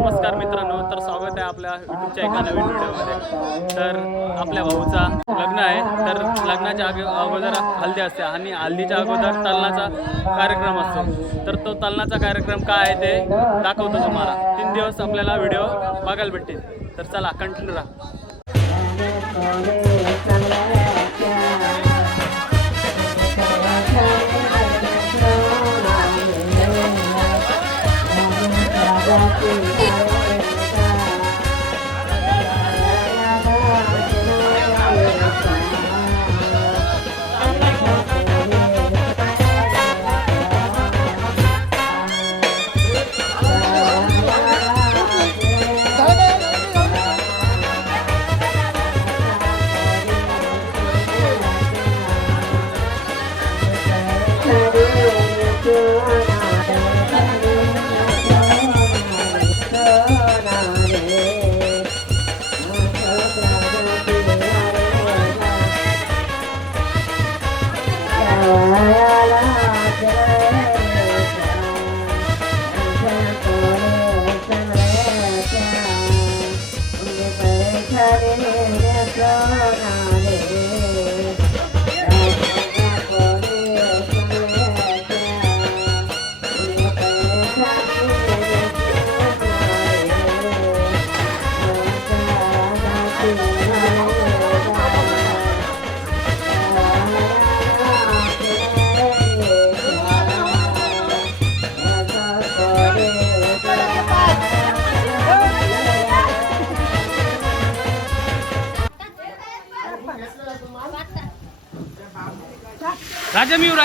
नमस्कार मित्रांनो तर स्वागत आहे आपल्या युट्यूबच्या एका नवीन व्हिडिओमध्ये. तर आपल्या भाऊचा लग्न आहे तर लग्नाच्या आग अगोदर हल्दी असते आणि हल्दीच्या अगोदर तलनाचा कार्यक्रम असतो. तर तो तलनाचा कार्यक्रम काय आहे ते दाखवतो तुम्हाला. तीन दिवस आपल्याला व्हिडिओ बघायला भेटतील. तर चला कंटिन्यू राहा.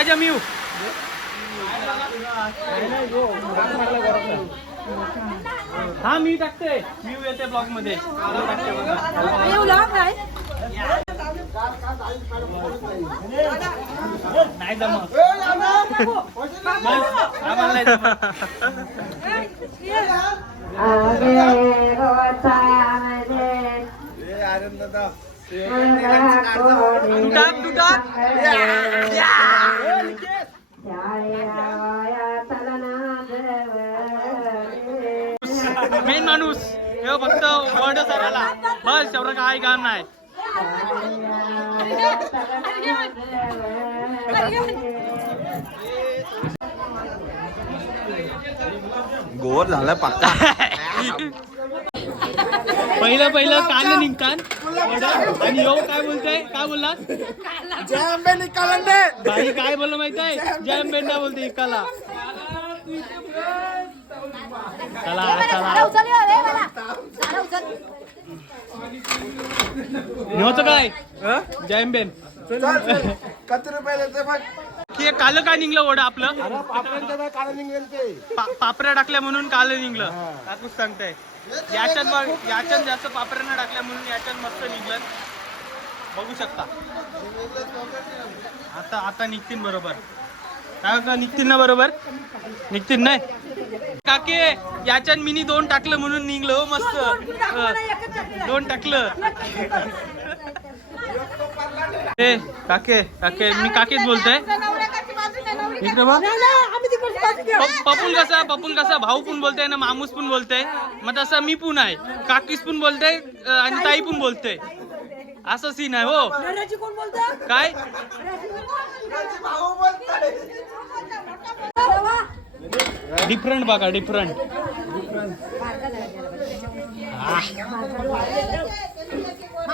राजा मिऊ. हा मी टाकते. मिऊ येते ब्लॉगमध्ये. नाही जमत. बस, आम्हाला नाही जमत. तू टाक तू टाक मेन माणूस हे फक्त वर्ड सराला. बस एवढं काय काम नाही. गोवर झाला पक्का पहिलं पहिलं काल निघतान आणि यो काय बोलतोय? काय बोललास? जय आंबे निकालंडे बाई काय बोललो माहीत आहे जय अंबेंडा बोलते इकाला. चला चला. नव्हतं काय? जय किती रुपये देते बघ. की काल काय निघलं ओढ आपलं? पापऱ्या टाकल्या म्हणून काल निघलं. सांगताय. याच्यात मग याच्यात जास्त पापऱ्यांना टाकल्या म्हणून याच्यात मस्त निघलं. बघू शकता. आता आता निघतील बरोबर. का निघतील ना बरोबर? निघतील नाही? काके याच्यात मिनी दोन टाकलं म्हणून निघलं हो मस्त. हं. दोन टाकलं. ए काके काके मी काकेच बोलतोय. इकडे बघ. प- पपुल कसा पपुल कसा? भाऊ पण बोलतोय ना मामूस पण बोलतोय. मग तसं मी पण आहे. काकीस पण बोलतोय अं, आणि ताई पण बोलतोय. असं सीन आहे हो. काय? डिफरंट बघा डिफरंट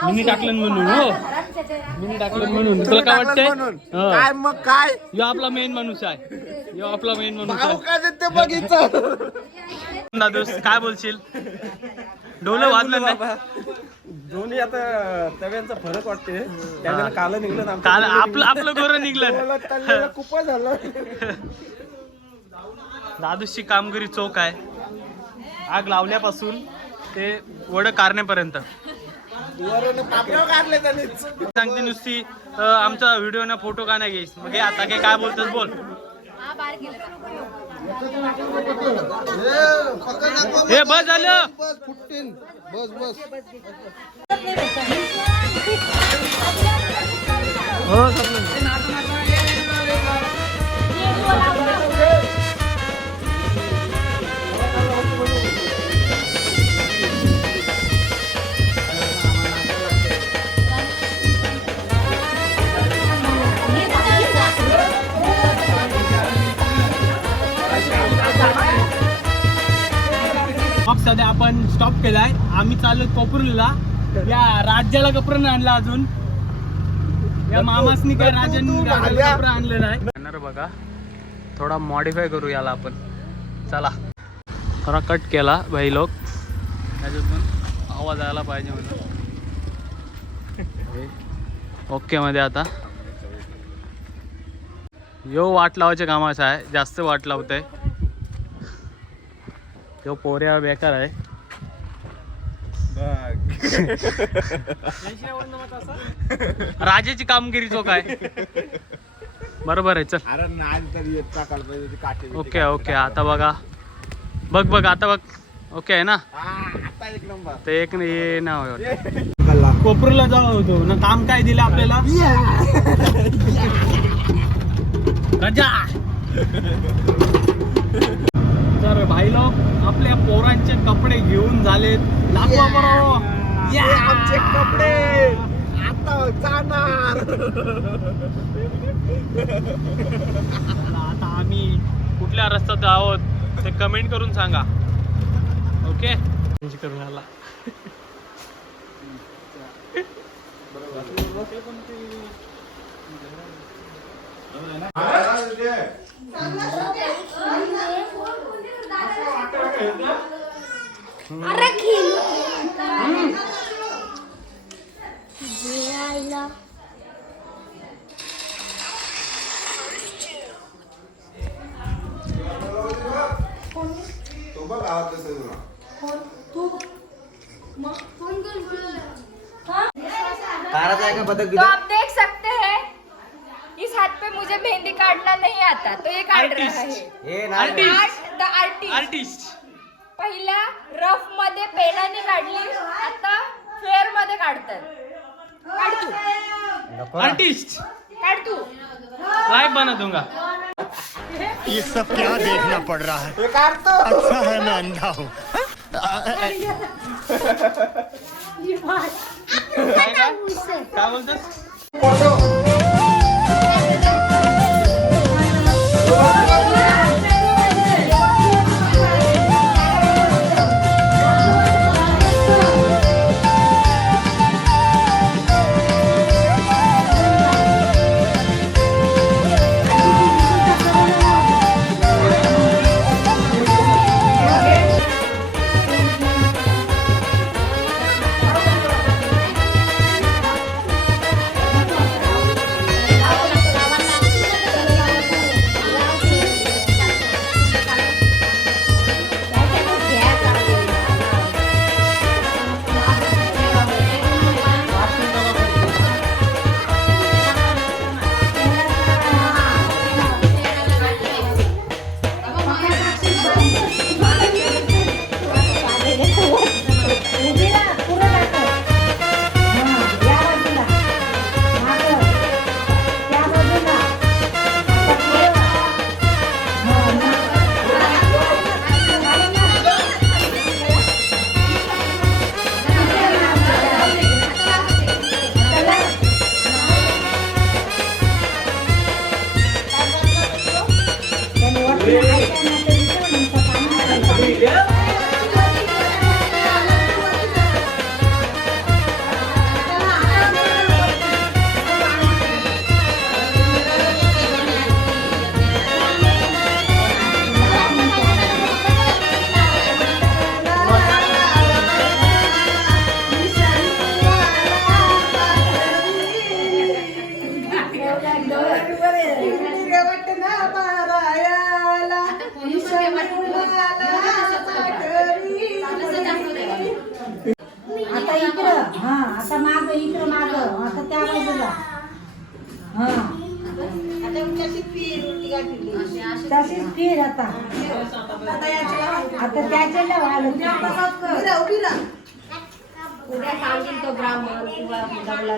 मिनी टाकलं म्हणून हो. मिनी टाकलं म्हणून. तुला काय वाटतंय? हं. काय मग काय? यो आपला मेन माणूस आहे. यो आपला मेन माणूस भाऊ आहे काय देते बघितलं? दादूस काय बोलशील? ढोल वाजलं नाही. दोन्ही आता तव्यांचा फरक वाटते त्याला काल निघलं ना काल आपलं आपलं गोरं निघलं. तल्ल्याला खूप झालं. दादूसची कामगिरी चोख आहे. आग लावल्यापासून ते वड कारण्यापर्यंत. सांगते नुसती आमचा व्हिडिओ ना फोटो का नाही घेईस मग हे आता काय काय बोलतोस बोल. हे बस झालं. बस फुटतील बस बस. हो सध्या आपण स्टॉप केलाय. आम्ही चाललो कोपरूला या राज्याला कपडे आणला अजून. या मामासनी काय राजांनी. कपडे आणलेला आहे. बघा. थोडा मॉडीफाय करू याला आपण. चला. थोडा कट केला भाई लोक. त्याच्यातून आवाज आला पाहिजे म्हणून ओके मध्ये आता. यो वाट लावायच्या कामाचा आहे. जास्त वाट लावतंय. यो पोऱ्या बेकार आहे. राजाची कामगिरी जो काय. बरोबर आहे चल. अरे नाही तरी येत टाकायला पाहिजे काटे ओके ओके आता बघा. बघ बघ आता बघ. ओके आहे ना? आता एक नंबर. ते एक हे नाव कोपरूला जाऊ होतो. ना काम काय दिलं आपल्याला? रजा तर भाई लोक आपल्या पोरांचे कपडे घेऊन झालेत. दाखवा बरं. ये आमचे कपडे. आता जाणार. आता आम्ही कुठल्या रस्त्यात आहोत ते कमेंट करून सांगा. ओके करून आला. अरे खिल जे आईला तू मग फोन कर बोलवलं तो आप देख सकते हैं इस हाथ पे मुझे मेहंदी काटना नहीं आता. तो ये काट रहा है आर्टिस्ट द आर्टिस्ट आर्टिस्ट पहिला रफमध्ये पेनाने काढली आता फेअरमध्ये काढतात काढ तू. आर्टिस्ट काढ तू. लाइव बना दूंगा ये सब क्या देखना पड़ रहा है? अच्छा है मैं अंधा हूँ। काय बोलतोस? Oh, Gracias. आता इकडं हा आता माग इकडं माग. आता त्या बाजूला. हा. तशीच फिर आता. आता त्याच्याला व्हायला उद्या सांगेल तो ब्राह्मण किंवा दगला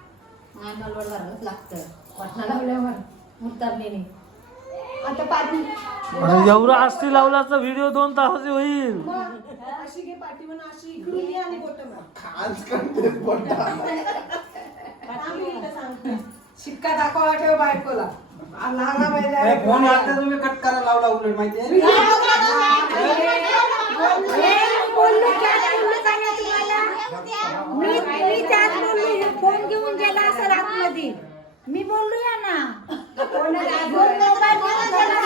लागतं. वाटणं लावल्यावर उतरलेली एवढं आष्टी लावला तर व्हिडिओ दोन तासाची होईल. आज करते पोटा शिक्का दाखवा ठेव बायकोला. फोन आता तुम्ही कट करायला लावला उलट माहितीये बोललो त्यात बोललो सांगा तुम्हाला मी मी त्यात बोललो फोन घेऊन गेला असेल आतमध्ये मी बोललो या ना फोन मोबाईल घेऊन गेला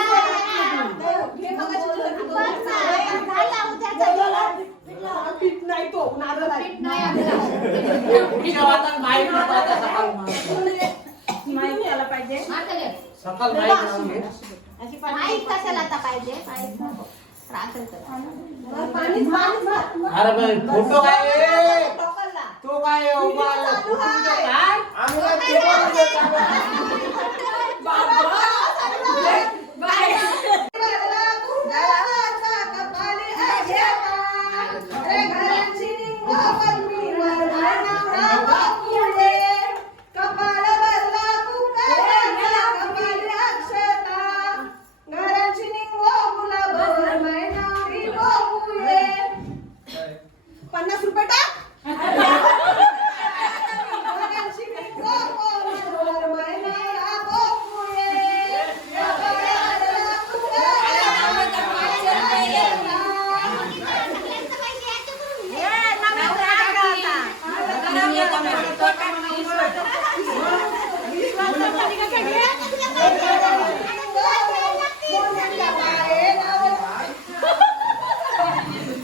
पीठ नाही तो नारळ माईक कशाला आता पाहिजे माईक नको. रात्र फोटो काय तो काय उभा फोटो बनवतो. पन्नास रुपये टाक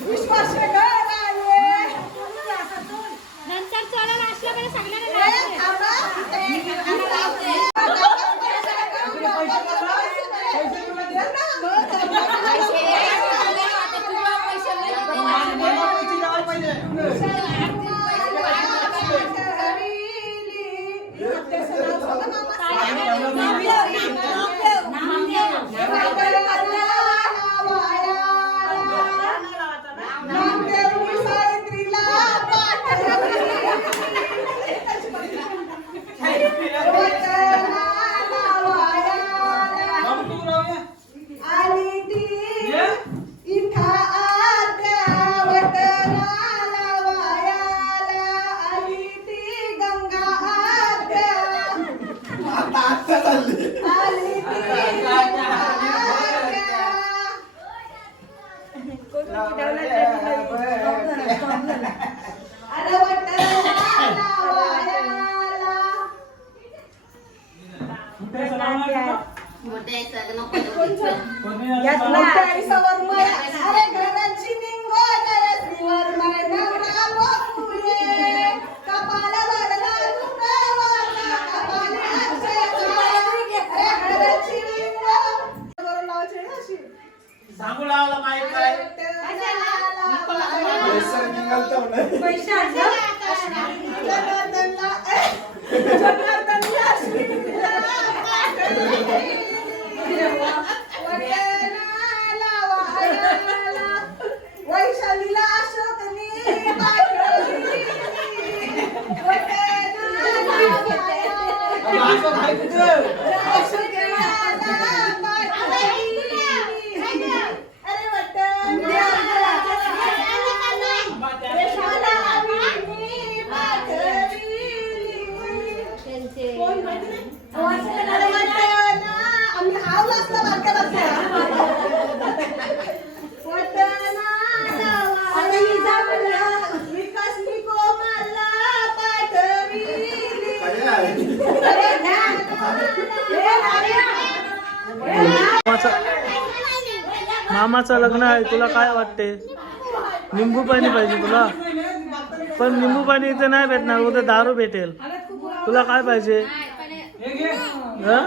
विश्वास नंतर चढायला असल्याकडे सांगणार आली ती इथं आद्या वटणाला वायाला आली ती गंगा आद्या आता आता चालली आली ती गंगा आद्या. अरे वटणाला वायाला मोठे सगळं मोठ्याईसावर माया, अरे घराची निंगो जयश्रीवर माय नवरा बघूये. कपाळावर लागू गवाचा, कपाळी अक्षयचा. अरे घराची निंगो. बरोबर लावायची आहे ना अशी. सांगू लावला माहीत काय? पैसे निघालतो मामाचं लग्न आहे तुला काय वाटते? निंबू पाणी पाहिजे तुला. पण निंबू पाणी इथे नाही भेटणार उद्या दारू भेटेल. तुला काय पाहिजे हे घे हा?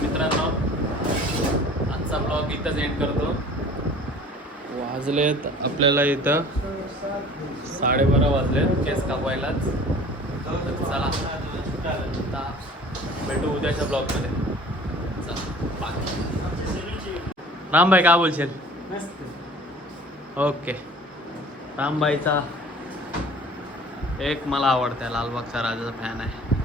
मित्रांनो आजचा ब्लॉग एंड करतो. वाजलेत आपल्याला इथं. साडेबारा वाजलेत केस कापायलाच. तर चला. आता भेटू उद्याच्या ब्लॉगमध्ये. चला बाय काय बोलशील? ओके. रामबाईचा एक मला आवडत्या लालबागचा राजाचा फॅन आहे.